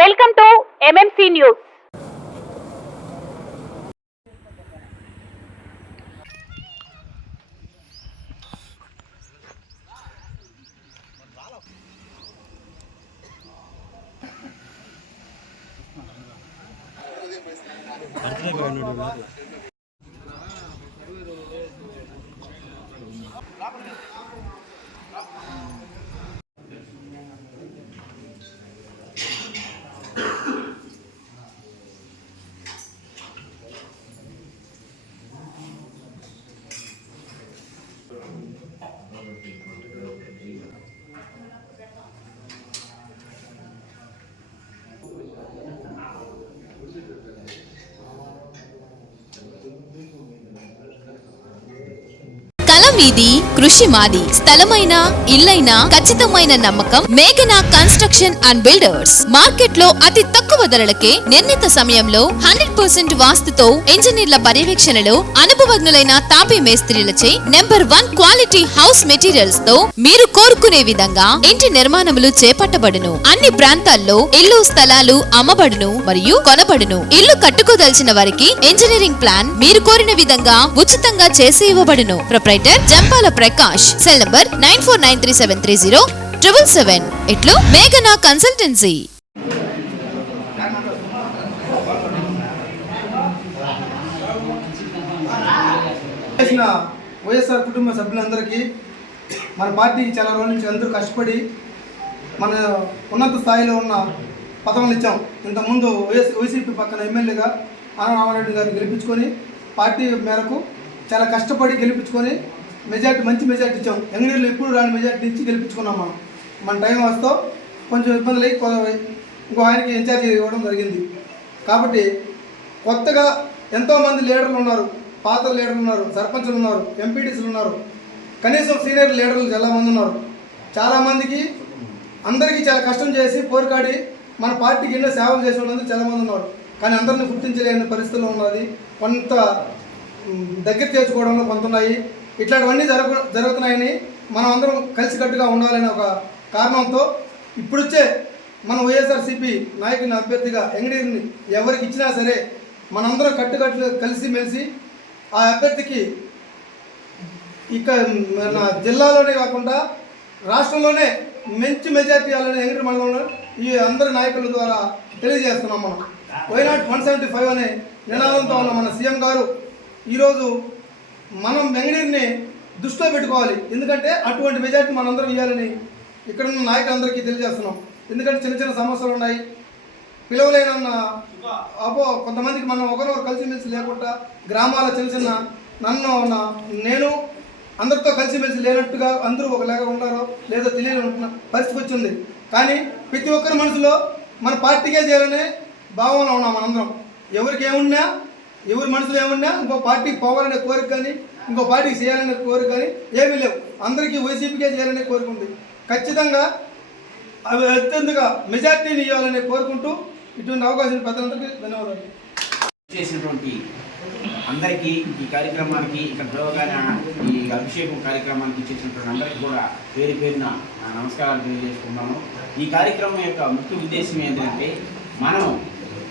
Welcome to MMC news. మీది కృషి మాది. స్థలమైన ఇల్లైనా ఖచ్చితమైన నమ్మకం మేఘనా కన్స్ట్రక్షన్ అండ్ బిల్డర్స్. మార్కెట్ లో అతి తక్కువ ధరలకే నిర్ణీత సమయంలో 100% వాస్తుతో ఇంజనీర్ల పర్యవేక్షణలో అనుభవజ్ఞులైన తాపీ మేస్త్రీలచే నెంబర్ 1 క్వాలిటీ హౌస్ మెటీరియల్స్ తో మీరు కోరుకునే విధంగా ఇంటి నిర్మాణములు చేపట్టబడును. అన్ని ప్రాంతాల్లో ఇల్లు స్థలాలు అమ్మబడును మరియు కొనబడును. ఇల్లు కట్టుకోదలిచిన వారికి ఇంజనీరింగ్ ప్లాన్ మీరు కోరిన విధంగా ఉచితంగా చేసి ఇవ్వబడును. Proprietor Jampala Prakash. Cell number 9493307777. ఇట్లు మేఘనా కన్సల్టెన్సీ. వైఎస్ఆర్ కుటుంబ సభ్యులందరికీ మన పార్టీ చాలా రోజుల నుంచి అందరూ కష్టపడి మన ఉన్నత స్థాయిలో ఉన్న పదవులు ఇచ్చాం. ఇంతకుముందు వైసీపీ పక్కన ఎమ్మెల్యేగా రామారెడ్డి గారిని గెలిపించుకొని పార్టీ మేరకు చాలా కష్టపడి గెలిపించుకొని మంచి మెజార్టీ ఇచ్చాం. ఎంగనీళ్ళు ఎప్పుడు రాని మెజార్టీ ఇచ్చి గెలిపించుకున్నాం. మన టైం వస్తూ కొంచెం ఇబ్బందులు ఇంకో ఆయనకి ఇన్ఛార్జ్ ఇవ్వడం జరిగింది. కాబట్టి కొత్తగా ఎంతోమంది లీడర్లు ఉన్నారు, పాత లీడర్లు ఉన్నారు, సర్పంచులు ఉన్నారు, ఎంపీటీసీలు ఉన్నారు, కనీసం సీనియర్ లీడర్లు చాలామంది ఉన్నారు. చాలామందికి అందరికీ చాలా కష్టం చేసి పోరుకాడి మన పార్టీకి ఎన్నో సేవలు చేసే వాళ్ళందరూ చాలామంది ఉన్నారు. కానీ అందరినీ గుర్తించలేని పరిస్థితుల్లో ఉన్నది. కొంత దగ్గర తెచ్చుకోవడంలో కొంత ఉన్నాయి. ఇట్లాంటివన్నీ జరుగుతున్నాయని మనం అందరం కలిసికట్టుగా ఉండాలనే ఒక కారణంతో ఇప్పుడొచ్చే మన వైఎస్ఆర్సీపీ నాయకుని అభ్యర్థిగా ఎంగడీని ఎవరికి ఇచ్చినా సరే మనందరం కలిసిమెలిసి ఆ అభ్యర్థికి ఇక మన జిల్లాలోనే కాకుండా రాష్ట్రంలోనే మంచి మెజార్టీ ఇవ్వాలని ఎంగడి మండలంలో ఈ అందరి నాయకుల ద్వారా తెలియజేస్తున్నాం. మనం వైనాట్ 175 అనే నినాదంతో ఉన్న మన సీఎం గారు ఈరోజు మనం వెంగడీని దృష్టిలో పెట్టుకోవాలి. ఎందుకంటే అటువంటి మెజార్టీ మనందరం ఇవ్వాలని ఇక్కడ ఉన్న నాయకులందరికీ తెలియజేస్తున్నాం. ఎందుకంటే చిన్న చిన్న సమస్యలు ఉన్నాయి, పిలవలేనన్న కొంతమందికి మనం ఒకరినొకరు కలిసిమెలిసి లేకుండా గ్రామాల చిన్న నేను అందరితో కలిసిమెలిసి లేనట్టుగా అందరూ ఒకలాగా ఉన్నారో లేదో తెలియని పరిస్థితి వచ్చింది. కానీ ప్రతి ఒక్కరి మనసులో మన పార్టీకే చేయాలనే భావంలో ఉన్నాం. మనందరం ఎవరి మనసులో ఏమున్నా ఇంకో పార్టీకి పోవాలనే కోరిక కానీ ఇంకో పార్టీకి చేయాలనే కోరిక కానీ ఏమీ లేవు. అందరికీ వైసీపీకే చేయాలనే కోరిక ఉంది. ఖచ్చితంగా అవి అత్యంతగా మెజార్టీని ఇవ్వాలని కోరుకుంటూ ఇటువంటి అవకాశం పెద్దలందరికీ ధన్యవాదాలు. చేసినటువంటి అందరికీ ఈ కార్యక్రమానికి ఇక్కడ పిలవగానే ఈ అభిషేకం కార్యక్రమానికి చేసినటువంటి అందరికీ కూడా పేరు పేరున నమస్కారాలు తెలియజేసుకుంటాము. ఈ కార్యక్రమం యొక్క ముఖ్య ఉద్దేశం ఏంటంటే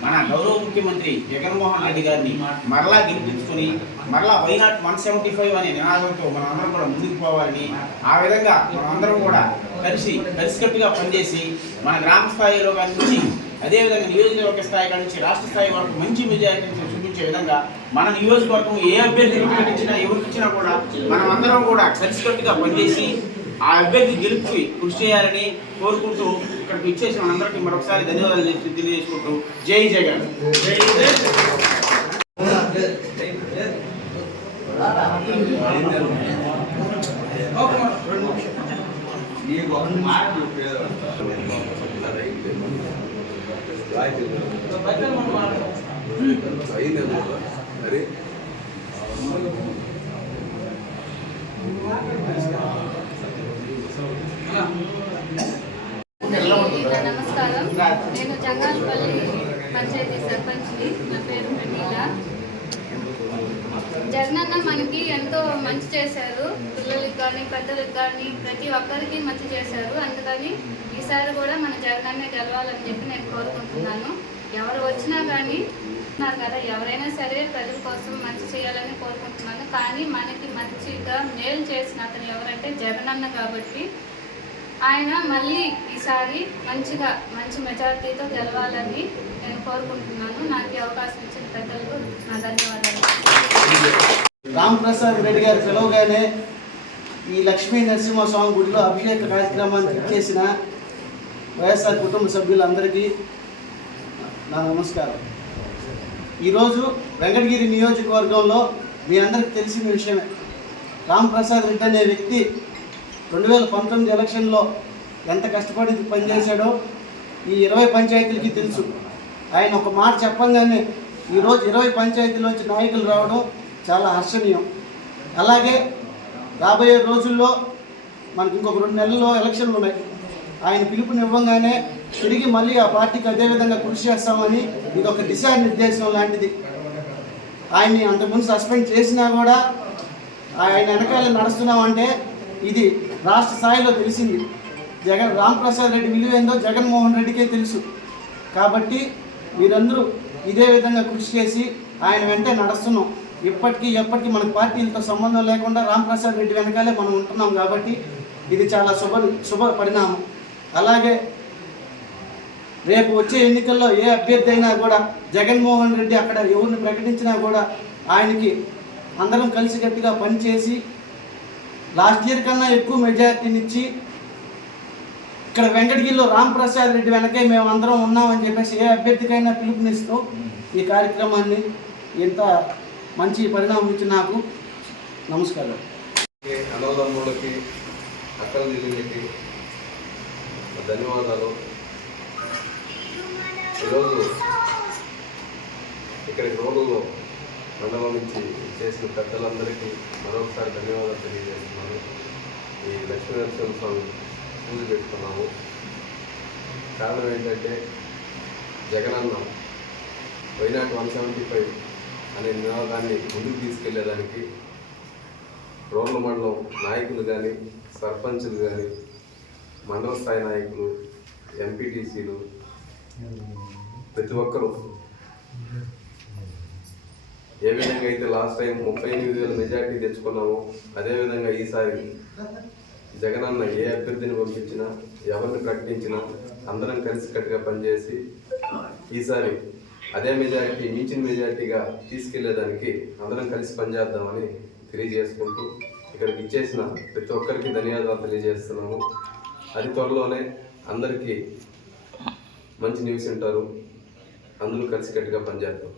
మన గౌరవ ముఖ్యమంత్రి జగన్మోహన్ రెడ్డి గారిని మరలా గెలిపించుకొని మరలా వైనాట్ 175 అనే నినాదంతో మనందరం కూడా ముందుకు పోవాలని, ఆ విధంగా మనందరం కూడా కలిసికట్టుగా పనిచేసి మన గ్రామ స్థాయిలో నుంచి అదేవిధంగా నియోజకవర్గ స్థాయి నుంచి రాష్ట్ర స్థాయి వరకు మంచి మెజారిటీని చూపించే విధంగా మన నియోజకవర్గం ఏ అభ్యర్థిని ప్రకటించినా ఎవరికి ఇచ్చినా కూడా మనం అందరం కూడా కలిసికట్టుగా పనిచేసి ఆ అభ్యర్థి గెలుపు కృషి చేయాలని కోరుకుంటూ ఇక్కడికి ఇచ్చేసిన అందరికీ మరొకసారి ధన్యవాదాలు తెలియజేసుకుంటూ జై జగన్. నమస్కారం. నేను జంగాలపల్లి పంచాయతీ సర్పంచ్ని. నా పేరు ప్రమీల. జగనన్న మనకి ఎంతో మంచి చేశారు. పిల్లలకి కానీ పెద్దలకు కానీ ప్రతి ఒక్కరికి మంచి చేశారు. అందుకని ఈసారి కూడా మన జగనన్నే గెలవాలని చెప్పి నేను కోరుకుంటున్నాను. ఎవరు వచ్చినా కానీ నాకు కదా ఎవరైనా సరే ప్రజల కోసం మంచి చేయాలని కోరుకుంటున్నాను. కానీ మనకి మంచిగా మేలు చేసిన అతను ఎవరంటే జగనన్న కాబట్టి ఆయన మళ్ళీ ఈసారి మంచి మెజారిటీతో గెలవాలని నేను కోరుకుంటున్నాను. నాకు ఈ అవకాశం ఇచ్చిన పెద్దలకు నా ధన్యవాదాలు. రామ్ ప్రసాద్ రెడ్డి గారు పిలవగానే ఈ లక్ష్మీ నరసింహస్వామి గుడిలో అభిషేక కార్యక్రమానికి ఇచ్చేసిన వైఎస్ఆర్ కుటుంబ సభ్యులందరికీ నా నమస్కారం. ఈరోజు వెంకటగిరి నియోజకవర్గంలో మీ అందరికీ తెలిసిన విషయమే. రామ్ ప్రసాద్ రెడ్డి అనే వ్యక్తి 2019 ఎలక్షన్లో ఎంత కష్టపడి పనిచేశాడో ఈ 20 పంచాయతీలకి తెలుసు. ఆయన ఒక మాట చెప్పంగానే ఈరోజు 20 పంచాయతీలోంచి నాయకులు రావడం చాలా హర్షణీయం. అలాగే రాబోయే రోజుల్లో మనకి ఇంకొక 2 నెలల్లో ఎలక్షన్లు ఉన్నాయి. ఆయన పిలుపునివ్వగానే తిరిగి మళ్ళీ ఆ పార్టీకి అదేవిధంగా కృషి చేస్తామని ఇది ఒక దిశానిర్దేశం లాంటిది. ఆయన్ని అంతకుముందు సస్పెండ్ చేసినా కూడా ఆయన వెనకాల నడుస్తున్నామంటే ఇది రాష్ట్ర స్థాయిలో తెలిసింది. రామ్ ప్రసాద్ రెడ్డి విలువ ఏందో జగన్మోహన్ రెడ్డికే తెలుసు. కాబట్టి మీరందరూ ఇదే విధంగా కృషి చేసి ఆయన వెంటే నడుస్తున్నాం. ఎప్పటికీ మనకు పార్టీలతో సంబంధం లేకుండా రామ్ ప్రసాద్ రెడ్డి వెనకాలే మనం ఉంటున్నాం. కాబట్టి ఇది చాలా శుభ పరిణామం. అలాగే రేపు వచ్చే ఎన్నికల్లో ఏ అభ్యర్థి అయినా కూడా జగన్మోహన్ రెడ్డి అక్కడ ఎవరిని ప్రకటించినా కూడా ఆయనకి అందరం కలిసికట్టుగా పనిచేసి లాస్ట్ ఇయర్ కన్నా ఎక్కువ మెజారిటీనిచ్చి ఇక్కడ వెంకటగిరిలో రామ్ ప్రసాద్ రెడ్డి వెనకే మేము అందరం ఉన్నామని చెప్పేసి ఏ అభ్యర్థికైనా పిలుపునిస్తూ ఈ కార్యక్రమాన్ని ఇంత మంచి పరిణామం ఇచ్చి నాకు నమస్కారం. అన్నదమ్ములకి అక్కల జిల్లాకి ధన్యవాదాలు. ఈరోజు ఇక్కడికి రోడ్లలో మండలం నుంచి చేసిన పెద్దలందరికీ మరొకసారి ధన్యవాదాలు తెలియజేస్తున్నాను. ఈ లక్ష్మీనరసింహ స్వామి పూజ పెట్టుకున్నాము. కారణం ఏంటంటే జగనన్న వైనాట్ 175 అనే నినాదాన్ని ముందుకు తీసుకెళ్లేదానికి రోడ్ల మండలం నాయకులు కానీ, సర్పంచులు కానీ, మండల స్థాయి నాయకులు, ఎంపీటీసీలు ప్రతి ఒక్కరూ ఏ విధంగా అయితే లాస్ట్ టైం 38,000 మెజార్టీ తెచ్చుకున్నామో అదేవిధంగా ఈసారి జగనన్న ఏ అభ్యర్థిని పంపించినా, ఎవరిని ప్రకటించినా అందరం కలిసికట్టుగా పనిచేసి ఈసారి అదే మెజారిటీ మించిన మెజారిటీగా తీసుకెళ్లేదానికి అందరం కలిసి పనిచేద్దామని తెలియజేసుకుంటూ ఇక్కడికి ఇచ్చేసిన ప్రతి ఒక్కరికి ధన్యవాదాలు తెలియజేస్తున్నాము. అది త్వరలోనే అందరికీ మంచి న్యూస్ ఉంటారు. అందరూ కలిసికట్టుగా పనిచేద్దాం.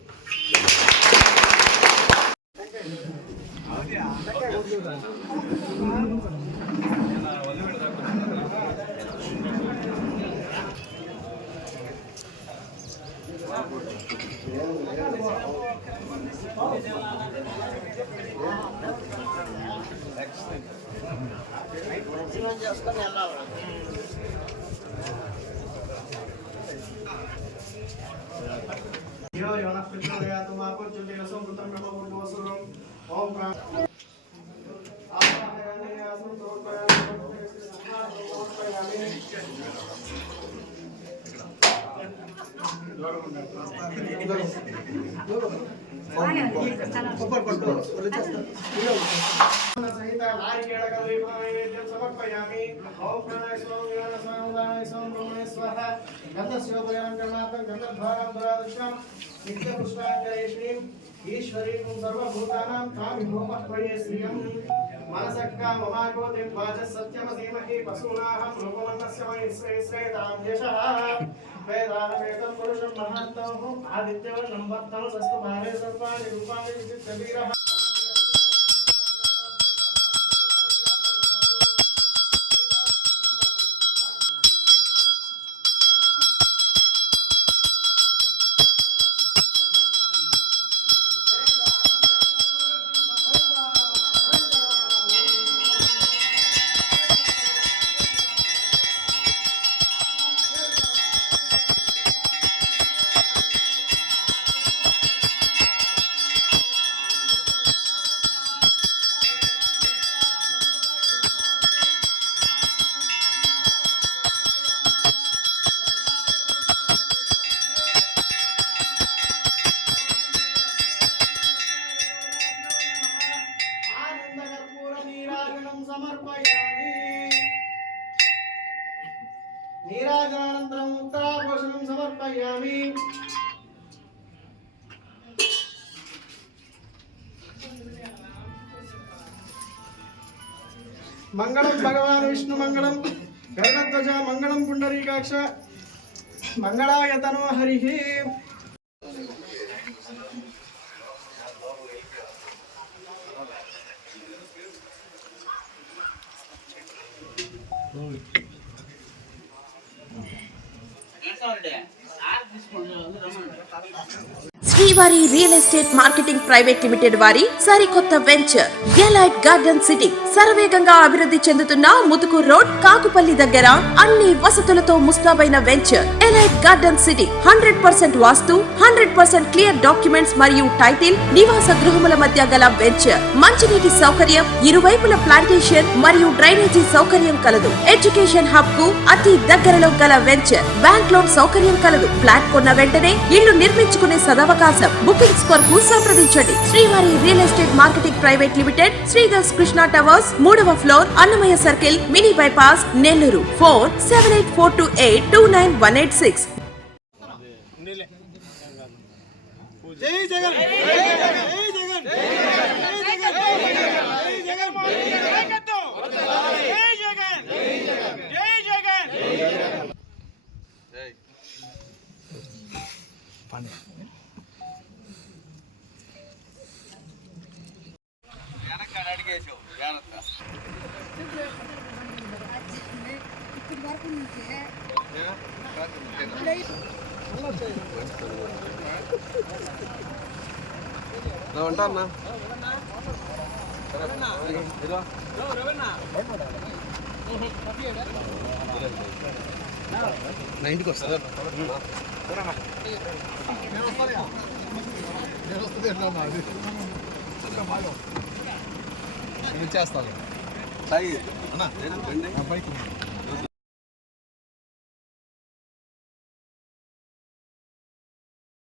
సహిత నారికేళ నైవేద్యం సమర్పయామి. ఓం ప్రాణాయ స్వామి స్వామి స్వాహ గంధస్యోపయాం కర్ణాటకం గంధద్వారం దురాదృష్టం నిత్య పుష్పాంజలిశ్రీం ఈశ్వరీం సర్వభూతానాం కామి హోమత్వయే శ్రియం మనసక్కా మమాగో దివాచ సత్యమసీమహి పశూనాహం రూపమన్నస్య శ్రేతాం యశః వేదానవేదం పురుషం మహాంతం ఆదిత్యవర్ణం వర్తం సస్తు భారే సర్వాణి రూపాణి విచిత్రవీరః. సమర్పయామి మంగళం భగవాన్ విష్ణు మంగళం గరుడధ్వజ మంగళం పుండరీకాక్ష మంగళాయ తనో హరి. శ్రీవారి real estate marketing private limited వారి సరికొత్త వెంచర్ ఎలైట్ గార్డెన్ సిటీ శరవేగంగా అభివృద్ధి చెందుతున్న ముతుకూర్ రోడ్ కాకుపల్లి దగ్గర అన్ని వసతులతో ముస్తాబైన వెంచర్ ఎలైట్ గార్డెన్ సిటీ 100% వాస్తు 100% క్లియర్ డాక్యుమెంట్స్ మరియు టైటిల్ నివాస గృహముల మధ్య గల వెంచర్ మంచినీటి సౌకర్యం ఇరువైపుల ప్లాంటేషన్ మరియు డ్రైనేజీ సౌకర్యం కలదు. ఎడ్యుకేషన్ హబ్ కు అతి దగ్గరలో గల వెంచర్ బ్యాంక్ లోన్ సౌకర్యం కలదు. ఫ్లాట్ కొన్న వెంటనే ఇల్లు నిర్మించుకునే సదవకాశం. బుకింగ్స్ కొరకు సంప్రదించండి. Srivari real estate marketing private limited, Sridhar's Krishna towers, 3వ floor, Annamayya circle, mini bypass, Nellore. Phone 7842829186. జై జగన్ జై జగన్ జై జగన్ జై జగన్ జై జగన్ జై జగన్ జై జగన్ ఉంటా నా ఇంటికి వస్తా చేస్తాను.